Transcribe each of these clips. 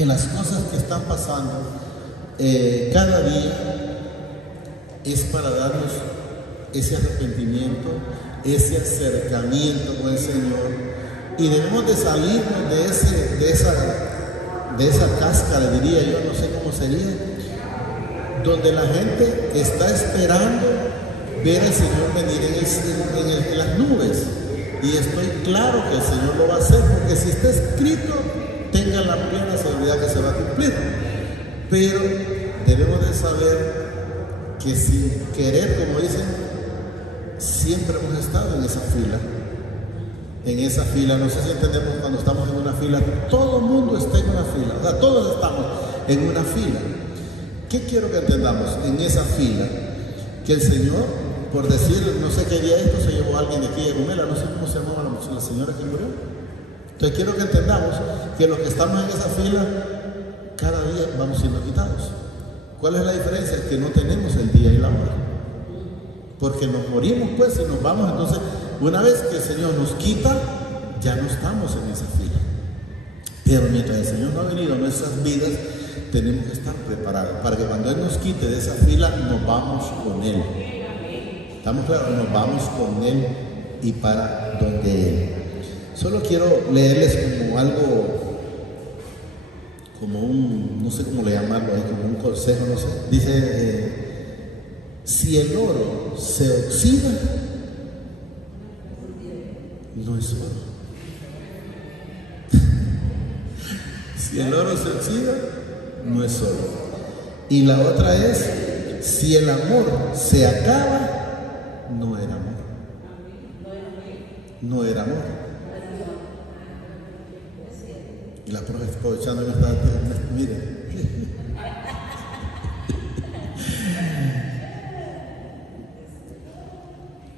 que las cosas que están pasando cada día es para darnos ese arrepentimiento, ese acercamiento con el Señor, y debemos de salirnos de esa cáscara, diría yo, no sé cómo sería, donde la gente está esperando ver al Señor venir en las nubes, y estoy claro que el Señor lo va a hacer, porque si está escrito, tengan la plena seguridad que se va a cumplir. Pero debemos de saber que sin querer, como dicen, siempre hemos estado en esa fila. En esa fila, no sé si entendemos, cuando estamos en una fila, todo el mundo está en una fila, o sea, todos estamos en una fila. ¿Qué quiero que entendamos? En esa fila, que el Señor, por decir, no sé qué día esto, se llevó a alguien de aquí de Gomela, no sé cómo se llamaba la señora que murió. Entonces quiero que entendamos que los que estamos en esa fila, cada día vamos siendo quitados. ¿Cuál es la diferencia? Que no tenemos el día y la hora, porque nos morimos pues y nos vamos. Entonces, una vez que el Señor nos quita, ya no estamos en esa fila. Pero mientras el Señor no ha venido a nuestras vidas, tenemos que estar preparados para que cuando Él nos quite de esa fila, nos vamos con Él. ¿Estamos claros? Nos vamos con Él y para donde Él. Solo quiero leerles como algo, como un, no sé cómo le llamarlo ahí, como un consejo, no sé. Dice, si el oro se oxida, no es oro. Si el oro se oxida, no es oro. Y la otra es, si el amor se acaba, no era amor. No era amor. Y la profe aprovechando que está, miren.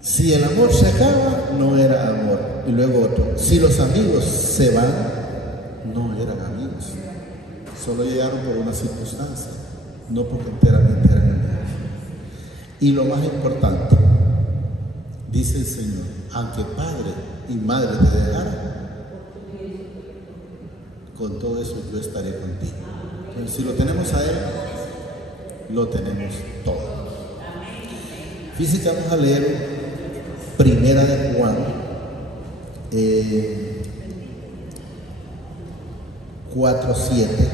Si el amor se acaba, no era amor. Y luego otro, si los amigos se van, no eran amigos. Solo llegaron por una circunstancia, no porque enteramente eran amigos. Y lo más importante, dice el Señor, aunque padre y madre te dejaran, con todo eso yo estaré contigo. Entonces, si lo tenemos a Él, lo tenemos todo. Fíjense que vamos a leer Primera de Juan 4:7.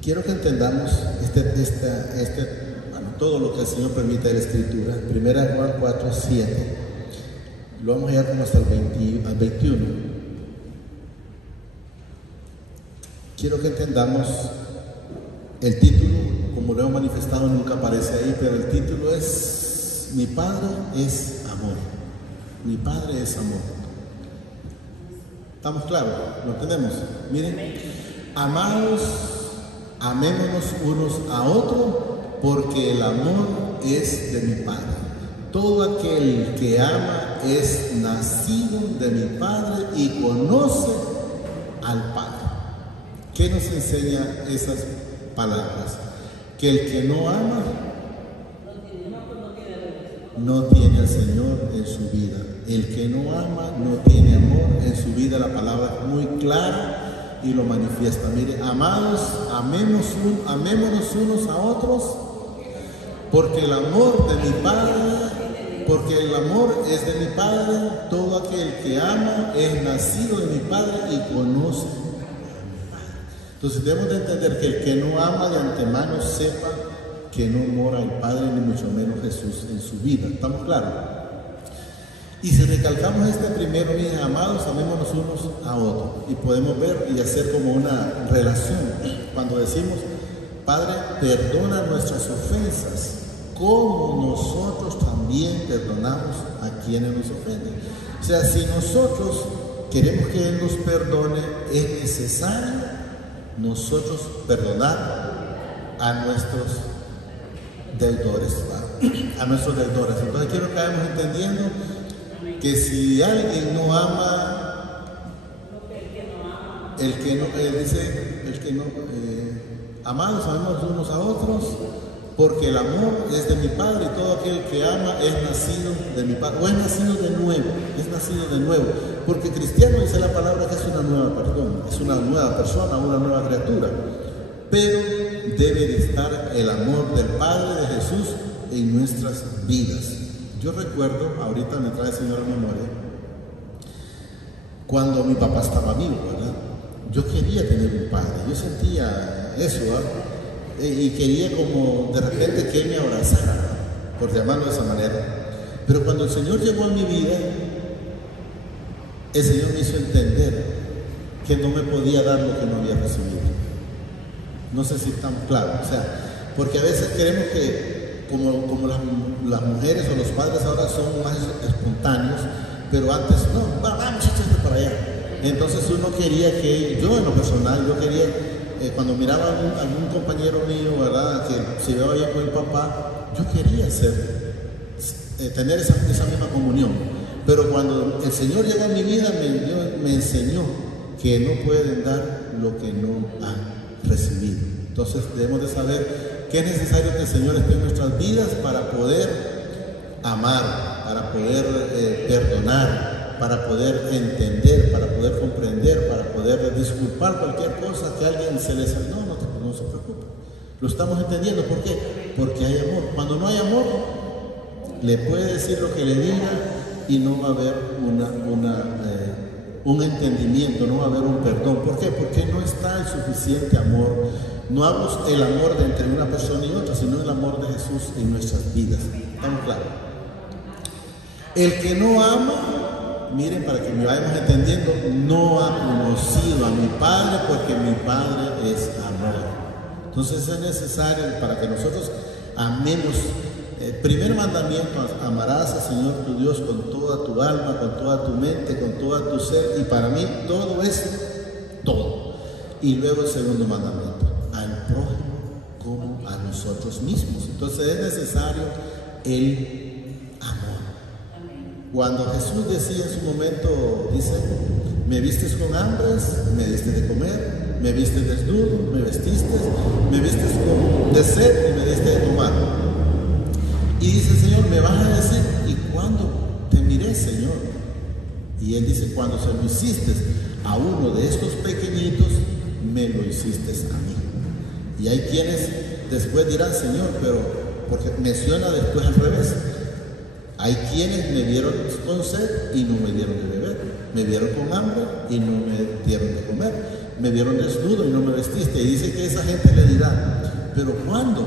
Quiero que entendamos todo lo que el Señor permite de la Escritura. Primera de Juan 4:7. Lo vamos a llevar como hasta el 21. Quiero que entendamos el título, como lo hemos manifestado, nunca aparece ahí, pero el título es Mi Padre es amor. Mi Padre es amor. ¿Estamos claros? ¿Lo entendemos? Miren, amados, amémonos unos a otros, porque el amor es de mi Padre. Todo aquel que ama es nacido de mi Padre y conoce al Padre. ¿Qué nos enseña esas palabras? Que el que no ama no tiene al Señor en su vida. El que no ama no tiene amor en su vida. La palabra es muy clara y lo manifiesta. Mire, amados, amémonos unos a otros, porque el amor de mi Padre, porque el amor es de mi Padre. Todo aquel que ama es nacido de mi Padre y conoce a mi Padre. Entonces debemos de entender que el que no ama de antemano sepa que no mora el Padre, ni mucho menos Jesús en su vida. ¿Estamos claros? Y si recalcamos este primero, mis amados, amémonos unos a otros, y podemos ver y hacer como una relación cuando decimos, Padre, perdona nuestras ofensas, como nosotros también perdonamos a quienes nos ofenden. O sea, si nosotros queremos que Él nos perdone, es necesario nosotros perdonar a nuestros deudores, a nuestros deudores. Entonces quiero que vayamos entendiendo que si alguien no ama, amados, amemos unos a otros, porque el amor es de mi Padre y todo aquel que ama es nacido de mi Padre, o es nacido de nuevo, porque cristiano dice la palabra que es una nueva persona, una nueva criatura, pero debe de estar el amor del Padre de Jesús en nuestras vidas. Yo recuerdo, ahorita me trae el Señor a memoria, cuando mi papá estaba vivo, ¿verdad? Yo quería tener un padre, yo sentía eso, ¿verdad? Y quería como de repente que él me abrazara, por llamarlo de esa manera. Pero cuando el Señor llegó a mi vida, el Señor me hizo entender que no me podía dar lo que no había recibido. No sé si estamos claros, o sea, porque a veces queremos que, como las mujeres o los padres ahora son más espontáneos, pero antes, no, vamos echando para allá. Entonces uno quería que, yo en lo personal, yo quería, cuando miraba a algún compañero mío, ¿verdad?, que se iba bien con el papá, yo quería tener esa misma comunión. Pero cuando el Señor llegó a mi vida, me enseñó que no pueden dar lo que no han recibido. Entonces debemos de saber que es necesario que el Señor esté en nuestras vidas para poder amar, para poder perdonar, para poder entender, para poder comprender, para poder disculpar cualquier cosa que a alguien se le sale. No se preocupe. Lo estamos entendiendo. ¿Por qué? Porque hay amor. Cuando no hay amor, le puede decir lo que le diga y no va a haber un entendimiento, no va a haber un perdón. ¿Por qué? Porque no está el suficiente amor. No hablo el amor de entre una persona y otra, sino el amor de Jesús en nuestras vidas. ¿Estamos claros? El que no ama, miren, para que me vayamos entendiendo, no ha conocido a mi Padre, porque mi Padre es amor. Entonces es necesario para que nosotros amemos. El primer mandamiento: amarás al Señor tu Dios con toda tu alma, con toda tu mente, con toda tu ser, y para mí todo es todo. Y luego el segundo mandamiento: al prójimo como a nosotros mismos. Entonces es necesario el amor. Cuando Jesús decía en su momento, dice: me vistes con hambres, me diste de comer, me viste desnudo, me vestiste de sed y me diste de tomar. Y dice el Señor: me vas a decir, ¿y cuándo te miré, Señor? Y Él dice: cuando se lo hiciste a uno de estos pequeñitos, me lo hiciste a mí. Y hay quienes después dirán: Señor, pero porque menciona después al revés. Hay quienes me vieron con sed y no me dieron de beber, me vieron con hambre y no me dieron de comer, me vieron desnudo y no me vestiste. Y dice que esa gente le dirá: ¿pero cuándo?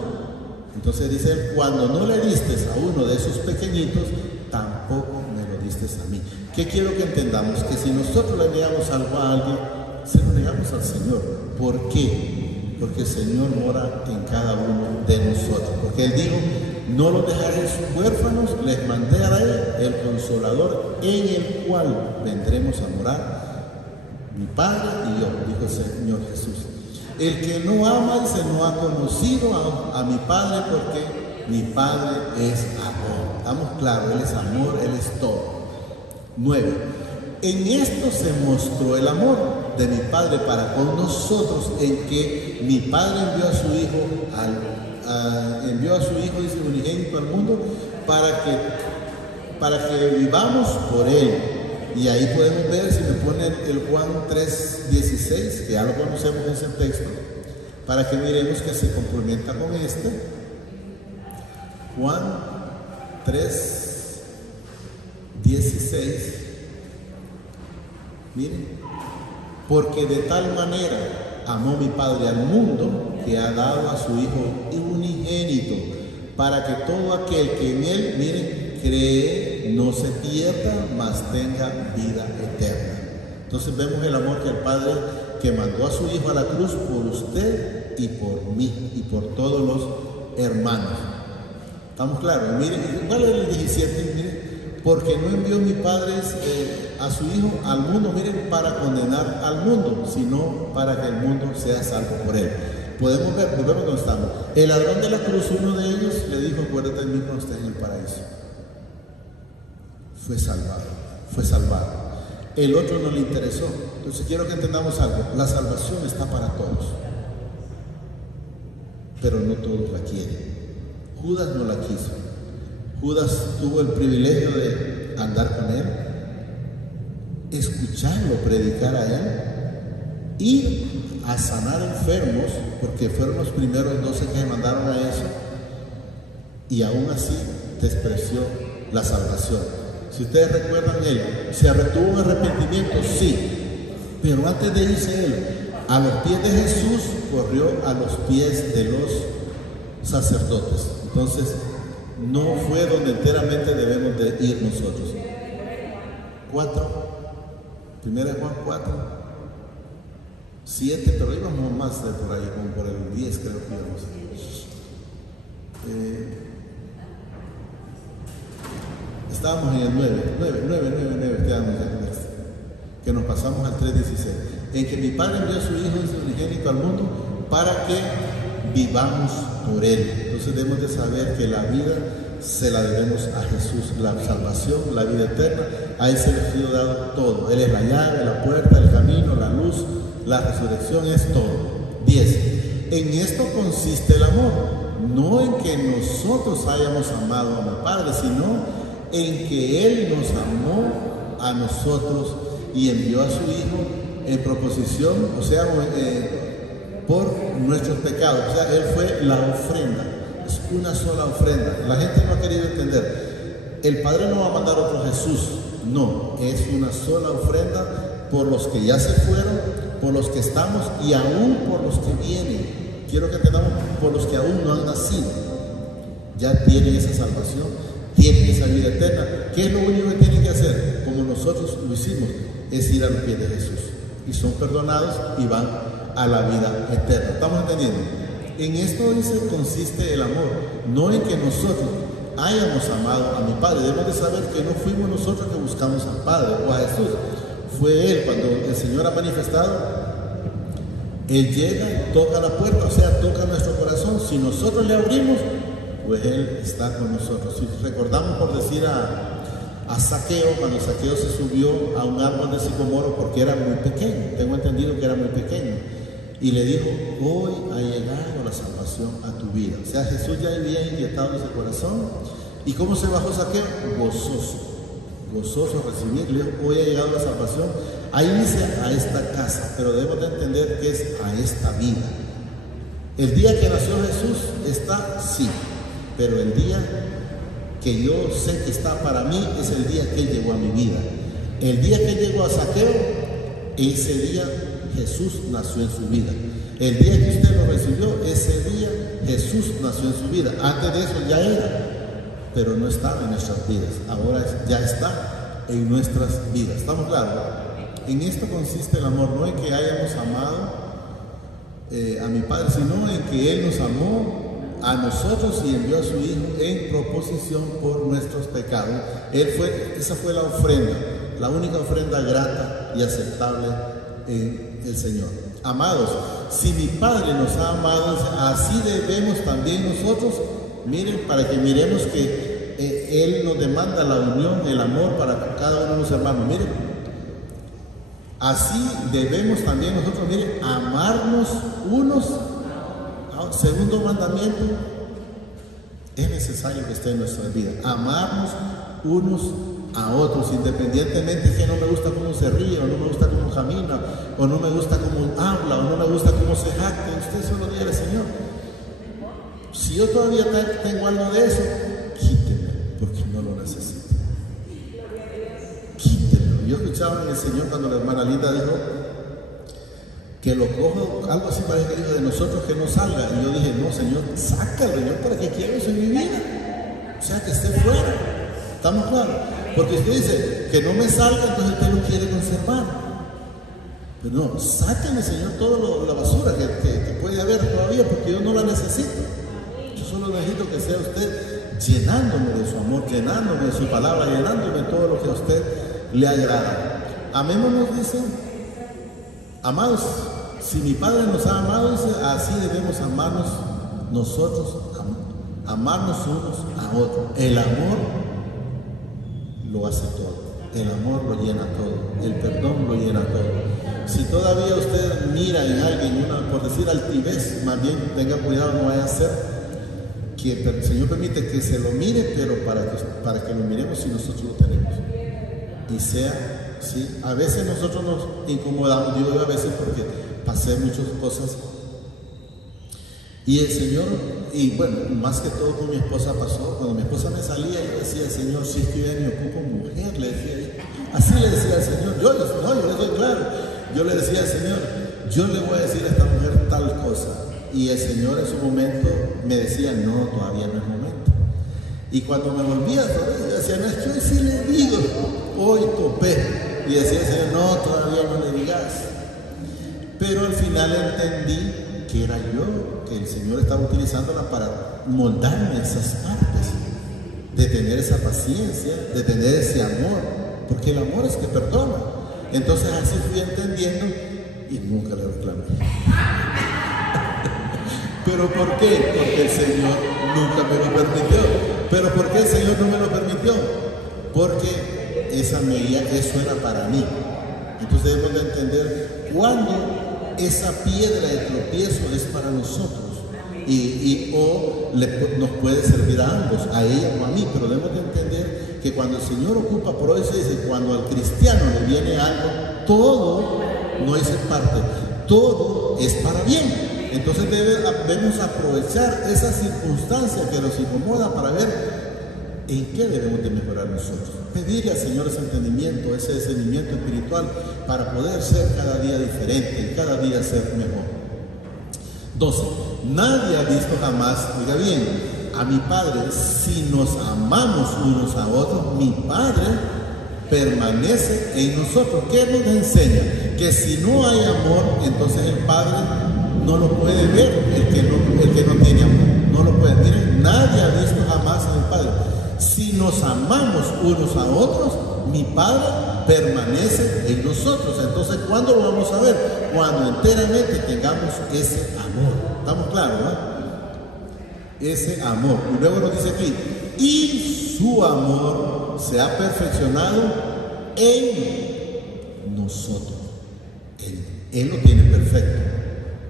Entonces dice él: cuando no le diste a uno de esos pequeñitos, tampoco me lo diste a mí. ¿Qué quiero que entendamos? Que si nosotros le negamos algo a alguien, se lo negamos al Señor. ¿Por qué? Porque el Señor mora en cada uno de nosotros. Porque Él dijo: no los dejaré huérfanos, les mandé a Él el Consolador, en el cual vendremos a morar mi Padre y yo, dijo el Señor Jesús. El que no ama, dice, no ha conocido a mi Padre, porque mi Padre es amor. Estamos claros, Él es amor, Él es todo. 9. En esto se mostró el amor de mi Padre para con nosotros, en que mi Padre envió a su Hijo, dice, unigénito al mundo, para que vivamos por Él. Y ahí podemos ver, si me ponen el Juan 3:16, que ya lo conocemos en ese texto, para que miremos que se complementa con este. Juan 3:16. Miren: porque de tal manera amó mi Padre al mundo, que ha dado a su Hijo unigénito, para que todo aquel que en Él, miren, cree, no se pierda, mas tenga vida eterna. Entonces vemos el amor que el Padre, que mandó a su Hijo a la cruz por usted y por mí y por todos los hermanos. ¿Estamos claros? Miren, ¿cuál es el 17? Miren: porque no envió mi Padre a su Hijo al mundo, miren, para condenar al mundo, sino para que el mundo sea salvo por Él. Podemos ver, volvemos donde estamos. El ladrón de la cruz, uno de ellos, le dijo: acuérdate de mí cuando estés en el paraíso. Fue salvado. El otro no le interesó. Entonces quiero que entendamos algo: la salvación está para todos, pero no todos la quieren. Judas no la quiso. Judas tuvo el privilegio de andar con él, escucharlo predicar a él, ir a sanar enfermos, porque fueron los primeros 12 que mandaron a eso, y aún así despreció la salvación. Si ustedes recuerdan, él se tuvo un arrepentimiento, sí, pero antes de irse él a los pies de Jesús, corrió a los pies de los sacerdotes. Entonces no fue donde enteramente debemos de ir nosotros. 1 Juan 4, 7, pero íbamos más de por ahí, como por el 10 creo que íbamos. Estábamos en el 9, quedamos ya, que nos pasamos al 3:16. En que mi Padre envió a su Hijo unigénito al mundo para que vivamos por Él. Entonces debemos de saber que la vida se la debemos a Jesús, la salvación, la vida eterna, a Él se le ha sido dado todo. Él es la llave, la puerta, el camino, la luz, la resurrección, es todo. 10. En esto consiste el amor, no en que nosotros hayamos amado a mi Padre, sino en que Él nos amó a nosotros y envió a su Hijo en proposición, o sea, por nuestros pecados. O sea, Él fue la ofrenda, es una sola ofrenda. La gente no ha querido entender. El Padre no va a mandar otro Jesús, no, es una sola ofrenda por los que ya se fueron, por los que estamos y aún por los que vienen. Quiero que entendamos, por los que aún no han nacido, ya tienen esa salvación, tienen esa vida eterna. ¿Qué es lo único que tienen que hacer? Como nosotros lo hicimos, es ir a los pies de Jesús. Y son perdonados y van a la vida eterna. ¿Estamos entendiendo? En esto dice consiste el amor, no en que nosotros hayamos amado a mi Padre. Debemos de saber que no fuimos nosotros que buscamos al Padre o a Jesús. Fue Él. Cuando el Señor ha manifestado, Él llega, toca la puerta, o sea, toca nuestro corazón. Si nosotros le abrimos, pues Él está con nosotros. Si recordamos, por decir a Zaqueo, cuando Zaqueo se subió a un árbol de sicomoro porque era muy pequeño, tengo entendido que era muy pequeño, y le dijo: hoy ha llegado la salvación a tu vida. O sea, Jesús ya había inyectado ese corazón. ¿Y cómo se bajó Zaqueo? Gozoso recibir. Le dijo: hoy ha llegado la salvación. Ahí dice a esta casa, pero debemos de entender que es a esta vida. El día que nació Jesús está, sí, pero el día que yo sé que está para mí es el día que Él llegó a mi vida. El día que llegó a Zaqueo, ese día Jesús nació en su vida. El día que usted lo recibió, ese día Jesús nació en su vida. Antes de eso ya era, pero no estaba en nuestras vidas. Ahora ya está en nuestras vidas. ¿Estamos claros? En esto consiste el amor, no en que hayamos amado a mi Padre, sino en que Él nos amó a nosotros y envió a su Hijo en proposición por nuestros pecados. Esa fue la ofrenda, la única ofrenda grata y aceptable en el Señor. Amados, si mi Padre nos ha amado, así debemos también nosotros. Miren, para que miremos que Él nos demanda la unión, el amor para cada uno de los hermanos. Miren, así debemos también nosotros, miren, amarnos unos. Segundo mandamiento, es necesario que esté en nuestra vida, amarnos unos a otros, independientemente que no me gusta cómo se ríe, o no me gusta cómo camina, o no me gusta cómo habla, o no me gusta cómo se jacta. Usted solo dígale: Señor, si yo todavía tengo algo de eso, quíteme, porque no lo necesito. Quíteme. Yo escuchaba en el Señor cuando la hermana Linda dijo que lo cojo, algo así parece que dijo de nosotros, que no salga. Y yo dije: no, Señor, sácalo. Yo, ¿para qué quiero eso en mi vida? O sea, que esté fuera. ¿Estamos claros? Porque usted dice que no me salga, entonces usted lo quiere conservar. Pero no, sáquenle, Señor, toda la basura que puede haber todavía, porque yo no la necesito. Yo solo necesito que sea usted llenándome de su amor, llenándome de su palabra, llenándome de todo lo que a usted le agrada. Amémonos, dice. Amados, si mi Padre nos ha amado, así debemos amarnos nosotros, amarnos unos a otros. El amor lo hace todo, el amor lo llena todo, el perdón lo llena todo. Si todavía usted mira en alguien por decir altivez, más bien tenga cuidado, no vaya a ser que el Señor permite que se lo mire, pero para que lo miremos si nosotros lo tenemos. Y sea, ¿sí? A veces nosotros nos incomodamos, digo yo a veces porque pasé muchas cosas. Y el Señor, y bueno, más que todo con mi esposa pasó, cuando mi esposa me salía, yo decía, Señor, si es que yo ya me ocupo mujer, le decía yo. Así le decía al Señor, yo le soy claro. Yo le decía al Señor, yo le voy a decir a esta mujer tal cosa. Y el Señor en su momento me decía, no, todavía no es momento. Y cuando me volvía, yo decía, no, yo sí le digo, hoy topé. Y decía el Señor, no, todavía no le digas. Pero al final entendí que era yo, que el Señor estaba utilizándola para moldarme esas partes, de tener esa paciencia, de tener ese amor, porque el amor es que perdona. Entonces así fui entendiendo y nunca le reclamé. ¿Pero por qué? Porque el Señor nunca me lo permitió. ¿Pero por qué el Señor no me lo permitió? Porque eso era para mí. Entonces debemos de entender cuándo esa piedra de tropiezo es para nosotros nos puede servir a ambos, a ella o a mí, pero debemos de entender que cuando el Señor ocupa, por hoy se dice, cuando al cristiano le viene algo, todo no es en parte, todo es para bien. Entonces debemos aprovechar esa circunstancia que nos incomoda para ver en qué debemos de mejorar nosotros. Pedirle al Señor ese entendimiento, ese discernimiento espiritual para poder ser cada día diferente y cada día ser mejor. 12. Nadie ha visto jamás, oiga bien, a mi Padre. Si nos amamos unos a otros, mi Padre permanece en nosotros. ¿Qué nos enseña? Que si no hay amor, entonces el Padre no lo puede ver, el que no tiene amor. No lo puede. Miren, nadie ha visto jamás a mi Padre. Si nos amamos unos a otros, mi Padre permanece en nosotros. Entonces, ¿cuándo lo vamos a ver? Cuando enteramente tengamos ese amor. ¿Estamos claros, no? Ese amor. Y luego nos dice aquí, y su amor se ha perfeccionado en nosotros. Él lo tiene perfecto.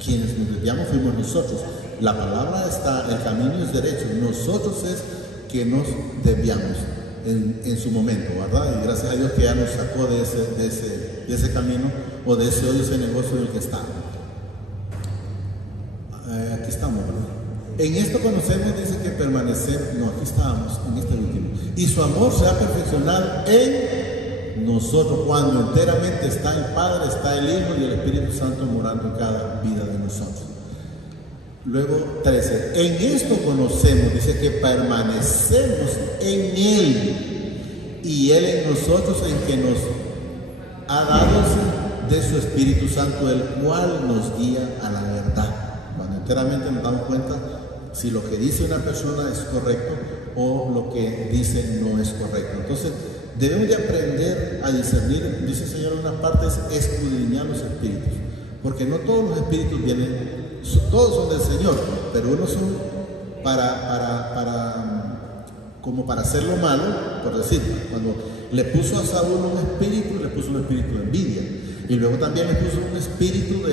Quienes nos desviamos fuimos nosotros. La palabra está, el camino es derecho. Nosotros es que nos desviamos en su momento, ¿verdad? Y gracias a Dios que ya nos sacó de ese camino o de ese odio, ese negocio en el que estábamos. Aquí estamos, ¿verdad? En esto conocemos, dice que permanecemos, no, aquí estábamos, en este último. Y su amor se ha perfeccionado en nosotros, cuando enteramente está el Padre, está el Hijo y el Espíritu Santo morando en cada vida de nosotros. Luego 13, en esto conocemos, dice que permanecemos en Él y Él en nosotros, en que nos ha dado de su Espíritu Santo, el cual nos guía a la verdad. Cuando enteramente nos damos cuenta si lo que dice una persona es correcto o lo que dice no es correcto. Entonces debemos de aprender a discernir, dice el Señor en unas partes, escudriñar los espíritus, porque no todos los espíritus vienen, todos son del Señor, pero unos son como para hacer lo malo, por decir, cuando le puso a Saúl un espíritu, le puso un espíritu de envidia, y luego también le puso un espíritu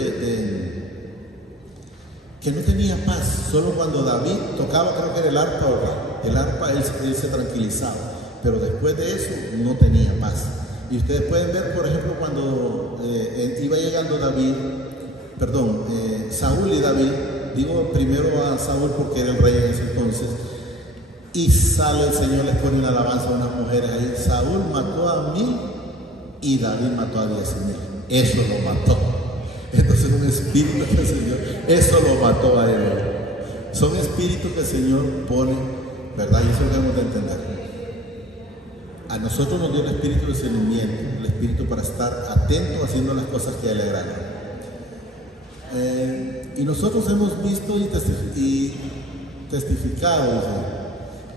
que no tenía paz. Solo cuando David tocaba, creo que era el arpa, él se tranquilizaba, pero después de eso no tenía paz. Y ustedes pueden ver, por ejemplo, cuando iba llegando Saúl y David, digo primero a Saúl porque era el rey en ese entonces, y sale el Señor, les pone una alabanza a unas mujeres ahí. Saúl mató a 1000 y David mató a 10,000. Eso lo mató. Entonces un espíritu que el Señor, eso lo mató a él. Son espíritus que el Señor pone, ¿verdad? Y eso debemos de entender. A nosotros nos dio el espíritu de discernimiento, el espíritu para estar atentos haciendo las cosas que a Él le agradan. Y nosotros hemos visto y testificado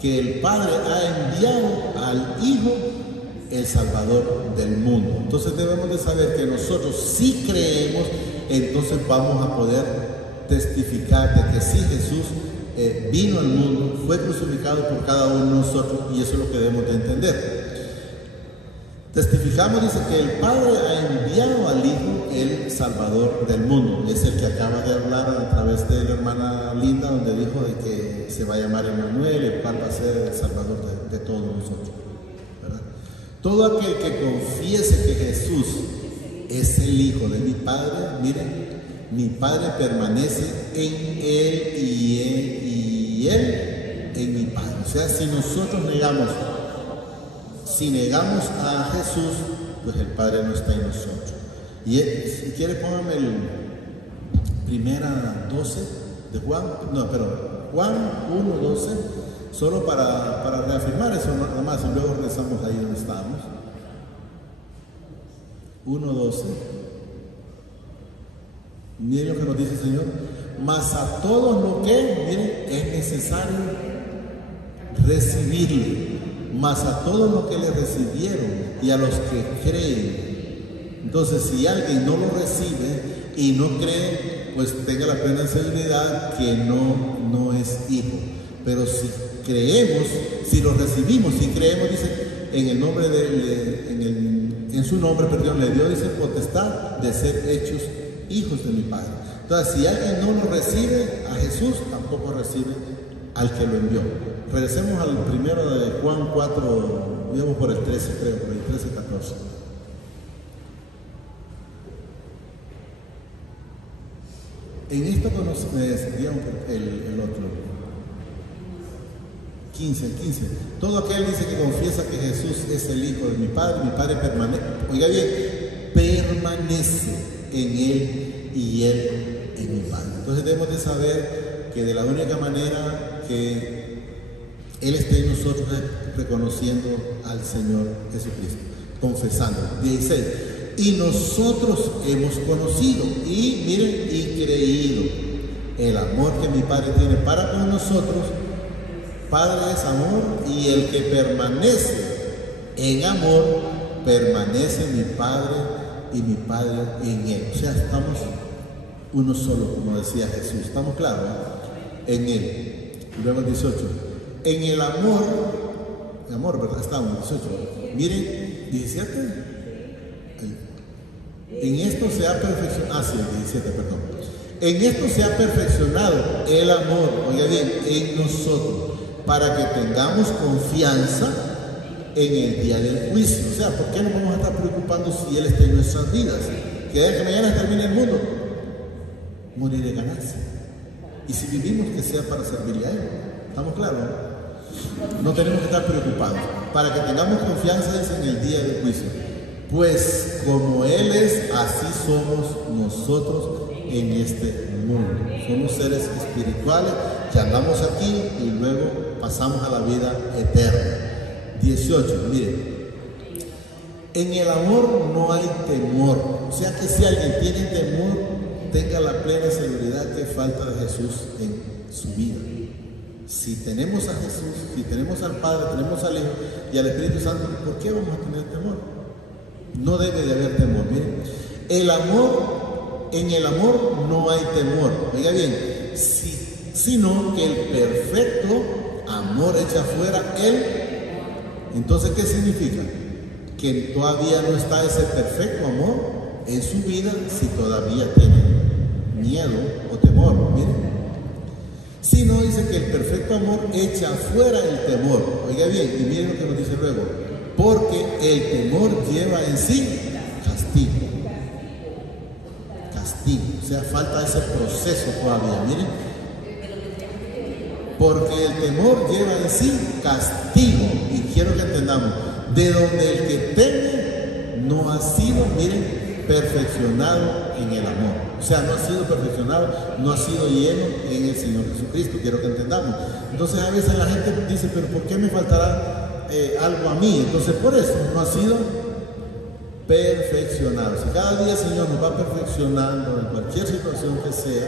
que el Padre ha enviado al Hijo, el Salvador del mundo. Entonces debemos de saber que nosotros, si creemos, entonces vamos a poder testificar de que sí, Jesús vino al mundo, fue crucificado por cada uno de nosotros, y eso es lo que debemos de entender. Testificamos, dice, que el Padre ha enviado al Hijo, el Salvador del mundo. Es el que acaba de hablar a través de la hermana Linda, donde dijo de que se va a llamar Emmanuel, el cual va a ser el Salvador de todos nosotros, ¿verdad? Todo aquel que confiese que Jesús es el Hijo de mi Padre, miren, mi Padre permanece en Él y Él en mi Padre. O sea, si nosotros negamos a Jesús, pues el Padre no está en nosotros. Y si quiere, póngame el primera 12 de Juan, Juan 1:12, solo para reafirmar eso nada más, y luego regresamos ahí donde estábamos. 1:12. Miren lo que nos dice el Señor: mas a todos lo que, miren, es necesario recibirle, mas a todos los que le recibieron y a los que creen. Entonces, si alguien no lo recibe y no cree, pues tenga la plena seguridad que no es hijo. Pero si creemos, si lo recibimos, si creemos, dice, en el nombre en su nombre, perdón, le dio, dice, potestad de ser hechos hijos de mi Padre. Entonces, si alguien no lo recibe a Jesús, tampoco recibe al que lo envió. Regresemos al primero de Juan 4, digamos por el 13, creo, por el 13, 14. En esto digamos el otro, 15. Todo aquel, dice, que confiesa que Jesús es el Hijo de mi Padre permanece, oiga bien, permanece en Él y Él en mi Padre. Entonces debemos de saber que de la única manera que Él esté en nosotros es reconociendo al Señor Jesucristo, confesando. 16. Y nosotros hemos conocido y, miren, y creído el amor que mi Padre tiene para con nosotros. Padre es amor, y el que permanece en amor, permanece en mi Padre y mi Padre en Él. O sea, estamos uno solo, como decía Jesús. ¿Estamos claros? En Él. Luego 18. En el amor, ¿verdad? Estamos 18. Miren, 17. En esto se ha perfeccionado, sí, 17, perdón. En esto se ha perfeccionado el amor, oiga bien, en nosotros, para que tengamos confianza en el día del juicio. O sea, ¿por qué nos vamos a estar preocupando si Él está en nuestras vidas? Que de que mañana termine el mundo, morir de ganancia. Y si vivimos, que sea para servirle a Él. ¿Estamos claros? No tenemos que estar preocupados. Para que tengamos confianza en el día del juicio. Pues como Él es, así somos nosotros en este mundo. Somos seres espirituales que andamos aquí y luego pasamos a la vida eterna. 18, miren. En el amor no hay temor. O sea que si alguien tiene temor, tenga la plena seguridad que falta de Jesús en su vida. Si tenemos a Jesús, si tenemos al Padre, tenemos al Hijo y al Espíritu Santo, ¿por qué vamos a tener temor? No debe de haber temor. Miren, en el amor no hay temor. Oiga bien, sino que el perfecto amor echa fuera él. Entonces, ¿qué significa? Que todavía no está ese perfecto amor en su vida si todavía tiene miedo o temor. Miren, si no, dice que el perfecto amor echa fuera el temor. Oiga bien, y miren lo que nos dice luego: porque el temor lleva en sí castigo. O sea, falta ese proceso todavía. Miren, porque el temor lleva en sí castigo. Y quiero que entendamos, de donde el que teme no ha sido, miren, perfeccionado en el amor. O sea, no ha sido perfeccionado, no ha sido lleno en el Señor Jesucristo. Quiero que entendamos. Entonces a veces la gente dice, pero ¿por qué me faltará algo a mí? Entonces por eso no ha sido perfeccionado. Si cada día el Señor nos va perfeccionando en cualquier situación que sea,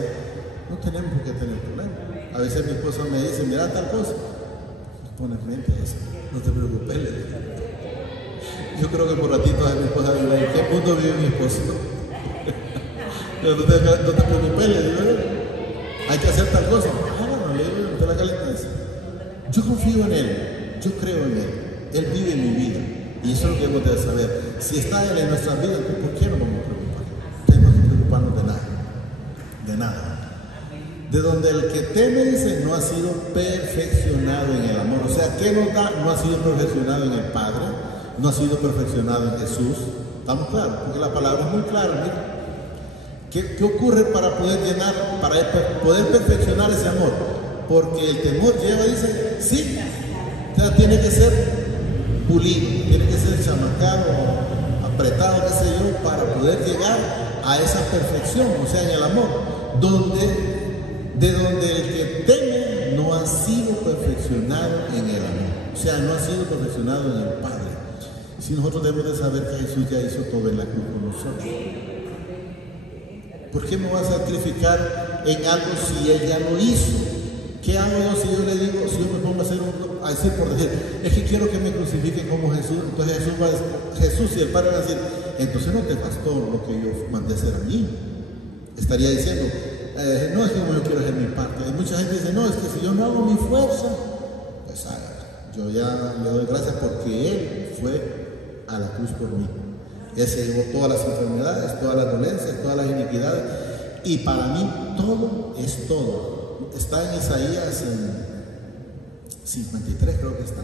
no tenemos por qué tener problemas. A veces mi esposa me dice, mira tal cosa, pones mente a eso, no te preocupes, le digo. Yo creo que por ratito a mi esposa me dice, ¿en qué punto vive mi esposo? No te preocupes, le digo, hay que hacer tal cosa. No le digo, no te la calentes. Yo confío en Él, yo creo en Él, Él vive en mi vida. Y eso es lo que hemos de saber. Si está Él en nuestras vidas, ¿por qué no vamos a preocupar? Tenemos que preocuparnos de nada. De nada. De donde el que teme, dice, no ha sido perfeccionado en el amor. O sea, ¿qué nos da? No ha sido perfeccionado en el Padre, no ha sido perfeccionado en Jesús. ¿Estamos claros? Porque la palabra es muy clara. Mira. ¿Qué ocurre para poder llenar, para poder perfeccionar ese amor? Porque el temor lleva, dice, sí, o sea, tiene que ser pulido, tiene que ser chamacado, apretado, qué sé yo, para poder llegar a esa perfección, o sea, en el amor, de donde el que teme no ha sido perfeccionado en el amor, o sea, no ha sido perfeccionado en el Padre. Si nosotros debemos de saber que Jesús ya hizo todo en la cruz con nosotros, ¿por qué me voy a sacrificar en algo si Él ya lo hizo? ¿Qué hago yo si yo le digo, si yo me pongo a decir por decir, es que quiero que me crucifiquen como Jesús? Entonces Jesús y el Padre van a decir, entonces no te bastó lo que yo mandé a hacer a mí. Estaría diciendo, no es que yo quiero hacer mi parte. Y mucha gente dice, no, es que si yo no hago mi fuerza, pues yo ya le doy gracias porque Él fue a la cruz por mí. Él se llevó todas las enfermedades, todas las dolencias, todas las iniquidades. Y para mí todo es todo. Está en Isaías en 53, creo que está.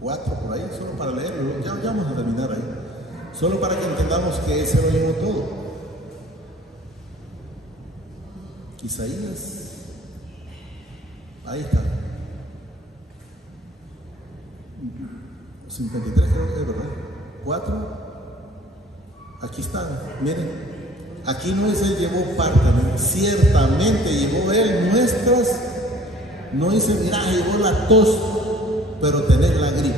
4 por ahí, solo para leerlo. Ya vamos a terminar ahí. Solo para que entendamos que Él se lo llevó todo. Isaías. Ahí está. 53 creo que es, ¿verdad? 4. Aquí están, miren, aquí no es Él llevó parte, ¿no? Ciertamente llevó Él nuestras, no dice, mira, llevó la tos, pero tener la gripe.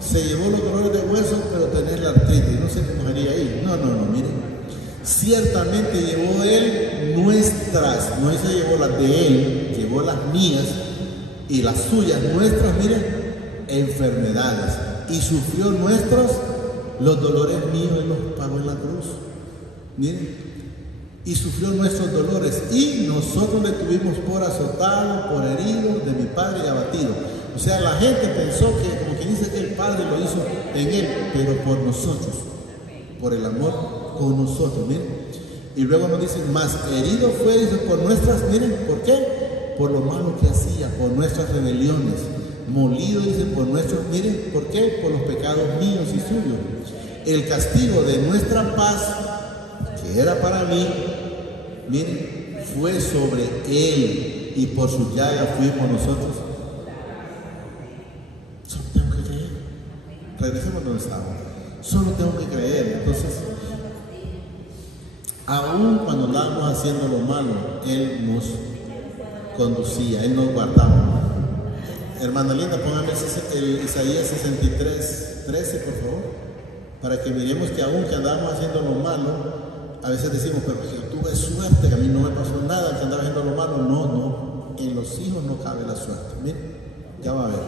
Se llevó los dolores de hueso, pero tener la artritis, no sé cómo sería ahí. No, miren, ciertamente llevó Él nuestras, no dice llevó las de Él, llevó las mías y las suyas, nuestras, miren, enfermedades, y sufrió los dolores míos Él los pagó en la cruz. Miren, y sufrió nuestros dolores, y nosotros le tuvimos por azotado, por herido de mi Padre y abatido. O sea, la gente pensó que, como que dice que el Padre lo hizo en Él, pero por nosotros, por el amor con nosotros. Miren, y luego nos dicen, más herido fue, dice, por nuestras, miren, ¿por qué? Por lo malo que hacía, por nuestras rebeliones. Molido, dice, por nuestros, miren, ¿por qué? Por los pecados míos y suyos. El castigo de nuestra paz, que era para mí, miren, fue sobre Él, y por su llaga fuimos nosotros. Solo tengo que creer. Regresemos donde estábamos. Solo tengo que creer. Entonces, aún cuando andábamos haciendo lo malo, Él nos conducía, Él nos guardaba. Hermana Linda, póngame el Isaías 63, 13, por favor, para que miremos que aún que andábamos haciendo lo malo, a veces decimos, pero yo tuve suerte, que a mí no me pasó nada, que andaba haciendo lo malo. No, en los hijos no cabe la suerte. Miren, ya va a ver,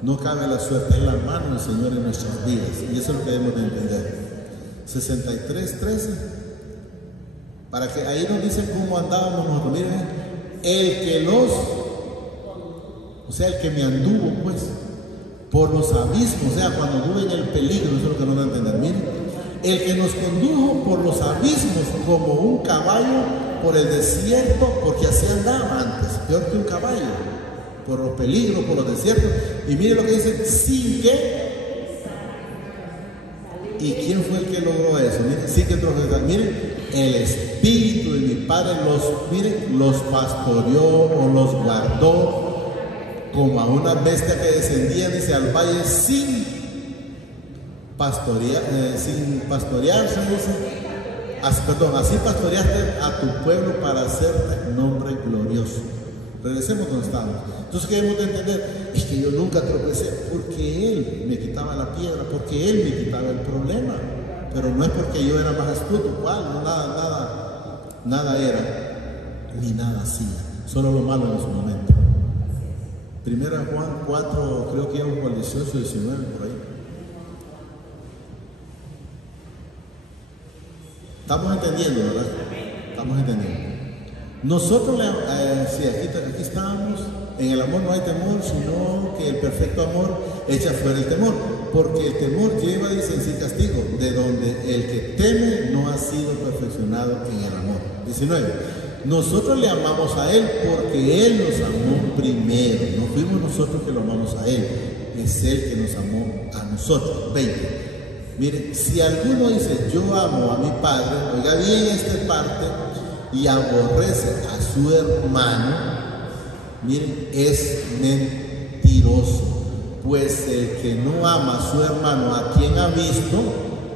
no cabe la suerte, es la mano del Señor en nuestras vidas, y eso es lo que debemos de entender. 63, 13, para que ahí nos dicen cómo andábamos nosotros. Miren, el que o sea, el que me anduvo, pues, por los abismos, o sea, cuando anduve en el peligro, eso es lo que no van a entender. Miren, el que nos condujo por los abismos como un caballo por el desierto, porque así andaba antes, peor que un caballo, por los peligros, por los desiertos. Y miren lo que dice, sin que. ¿Y quién fue el que logró eso? Miren, sí que miren, el Espíritu de mi Padre los pastoreó o los guardó como a una bestia que descendía, dice, al valle sin pastorearse, dice, así pastoreaste a tu pueblo para hacerte nombre glorioso. Regresemos donde estamos. Entonces, ¿qué debemos de entender? Es que yo nunca tropecé porque Él me quitaba la piedra, porque Él me quitaba el problema, pero no es porque yo era más astuto, no, nada era, ni nada hacía, solo lo malo en su momento. Primera Juan 4, creo que íbamos por el 18, 19, por ahí. Estamos entendiendo, ¿verdad? Estamos entendiendo. Nosotros, sí, aquí estamos, en el amor no hay temor, sino que el perfecto amor echa fuera el temor. porque el temor lleva, dice, en sí castigo, de donde el que teme no ha sido perfeccionado en el amor. 19. Nosotros le amamos a Él porque Él nos amó primero. No fuimos nosotros que lo amamos a Él, es Él que nos amó a nosotros. 20. Mire, si alguno dice, yo amo a mi padre, oiga bien esta parte, y aborrece a su hermano, miren, es mentiroso. Pues el que no ama a su hermano a quien ha visto,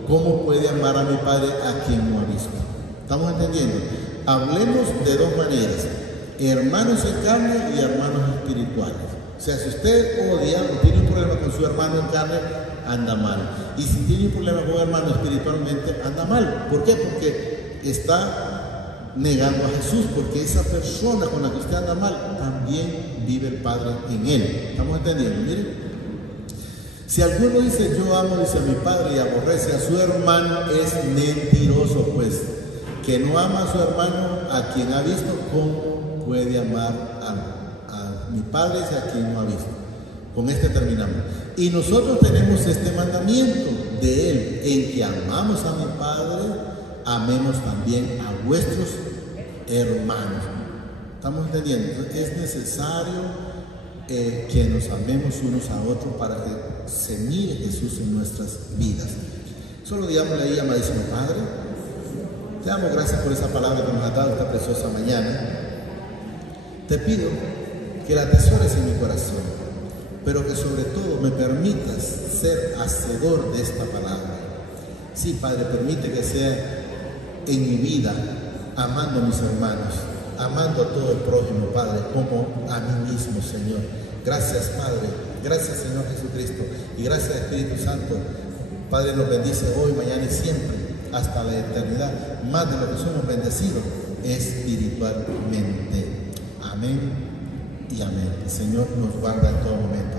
¿cómo puede amar a mi padre a quien no ha visto? ¿Estamos entendiendo? Hablemos de dos maneras, hermanos en carne y hermanos espirituales. O sea, si usted odia o tiene un problema con su hermano en carne, anda mal. Y si tiene un problema con un hermano espiritualmente, anda mal. ¿Por qué? Porque está negando a Jesús, porque esa persona con la que usted anda mal, también vive el Padre en él. ¿Estamos entendiendo? Miren. Si alguno dice, yo amo, dice a mi padre, y aborrece a su hermano, es mentiroso, pues, que no ama a su hermano a quien ha visto, ¿cómo puede amar a mi padre y a quien no ha visto? Con este terminamos. Y nosotros tenemos este mandamiento de Él, en que amamos a mi Padre, amemos también a vuestros hermanos. ¿Estamos entendiendo? Entonces, es necesario que nos amemos unos a otros para que se mire Jesús en nuestras vidas. Solo digámosle ahí, amadísimo Padre, te damos gracias por esa palabra que nos ha dado esta preciosa mañana. Te pido que la atesores en mi corazón, pero que sobre todo me permitas ser hacedor de esta palabra. Sí, Padre, permite que sea en mi vida, amando a mis hermanos, amando a todo el prójimo, Padre, como a mí mismo, Señor. Gracias, Padre. Gracias, Señor Jesucristo. Y gracias, Espíritu Santo. Padre, nos bendice hoy, mañana y siempre, hasta la eternidad, más de lo que somos bendecidos espiritualmente. Amén y amén. El Señor nos guarda en todo momento.